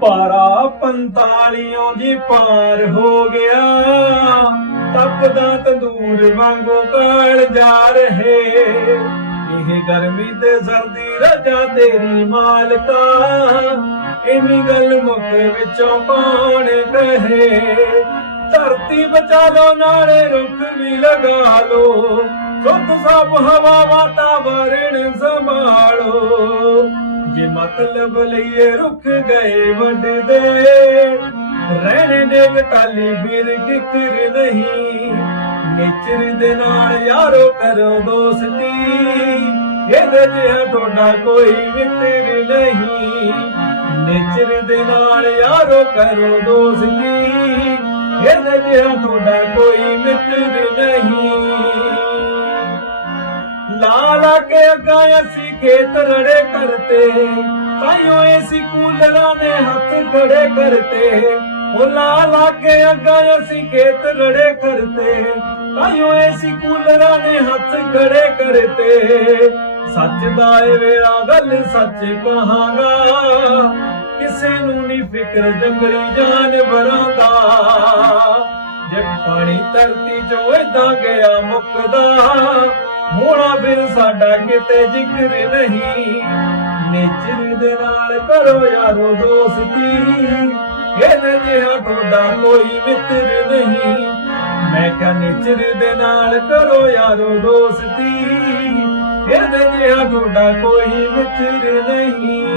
ਪਾਰਾ 45 ਜੀ ਪਾਰ ਹੋ ਗਿਆ। ਤਪਦਾ ਤੰਦੂਰ ਵਾਂਗੂ ਕਾਲ ਜਾ ਰਹੇ। ਇਹ ਗਰਮੀ ਤੇ ਸਰਦੀ ਰਜਾ ਤੇਰੀ ਮਾਲਕਾ। ਇਨੀ ਗੱਲ ਮੁਖ ਵਿੱਚੋਂ ਕੌਣ ਕਹੇ। ਧਰਤੀ ਬਚਾ ਲੋ ਨਾਲੇ ਰੁੱਖ ਵੀ ਲਗਾ ਲੋ ਸੁੱਧ ਸਭ ਹਵਾ ਵਾਤਾਵਰਣ ਸੰਭਾਲੋ। ਮਤਲਬ ਲਈਏ ਰੁੱਖ ਗਏ ਵੱਡਦੇ ਰਹਿਣੇ ਦੇ ਗਟਾਲੀ ਵੀਰ ਕਿਕਰ ਨਹੀਂ। ਨੇਚਰ ਦੇ ਨਾਲ ਯਾਰੋ ਕਰੋ ਦੋਸਤੀ। ਇਹਦੇ ਜਿਹਾ ਤੁਹਾਡਾ ਕੋਈ ਮਿੱਤਰ ਨਹੀਂ। ਨੇਚਰ ਦੇ ਨਾਲ ਯਾਰੋ ਕਰੋ ਦੋਸਤੀ। ਇਹਦੇ ਜਿਹਾ ਤੁਹਾਡਾ ਕੋਈ ਮਿੱਤਰ ਨਹੀਂ। ਲਾ ਲਾ ਕੇ ਅੱਗਾ ਅਸੀਂ ਖੇਤ ਰੜੇ ਕਰਤੇ। ਤਾਈਓ ਏਸੀ ਕੂਲਰਾਂ ਨੇ ਹੱਥ ਖੜੇ ਕਰਤੇ। ਉਹ ਲਾ ਕੇ ਅੱਗਾ ਅਸੀਂ ਖੇਤ ਰੜੇ ਕਰਤੇ। ਤਾਈਓ ਏਸੀ ਕੂਲਰਾਂ ਨੇ ਹੱਥ ਖੜੇ ਕਰਤੇ। ਸੱਚ ਦਾ ਏ ਵੇਰਾ ਗੱਲ ਸੱਚ ਕਹਾਂਗਾ। ਕਿਸੇ ਨੂੰ ਨਹੀਂ ਫਿਕਰ ਜੰਗਲੀ ਜਾਨਵਰਾਂ ਦਾ। ਜੇ ਪਾਣੀ ਧਰਤੀ ਚੋਂ ਏਦਾਂ ਗਿਆ ਮੁੱਕਦਾ। ਹੋਣਾ ਫਿਰ ਸਾਡਾ ਕਿਤੇ ਜ਼ਿਕਰ ਨਹੀਂ। ਨੇਚਰ ਦੇ ਨਾਲ ਕਰੋ ਯਾਰੋ ਦੋਸਤੀ। ਇਹਦੇ ਜਿਹਾ ਤੁਹਾਡਾ ਕੋਈ ਮਿੱਤਰ ਨਹੀਂ। ਮੈਂ ਕਹਾਂ, ਨੇਚਰ ਦੇ ਨਾਲ ਕਰੋ ਯਾਰੋ ਦੋਸਤੀ। ਇਹਦੇ ਜਿਹਾ ਤੁਹਾਡਾ ਕੋਈ ਮਿੱਤਰ ਨਹੀਂ।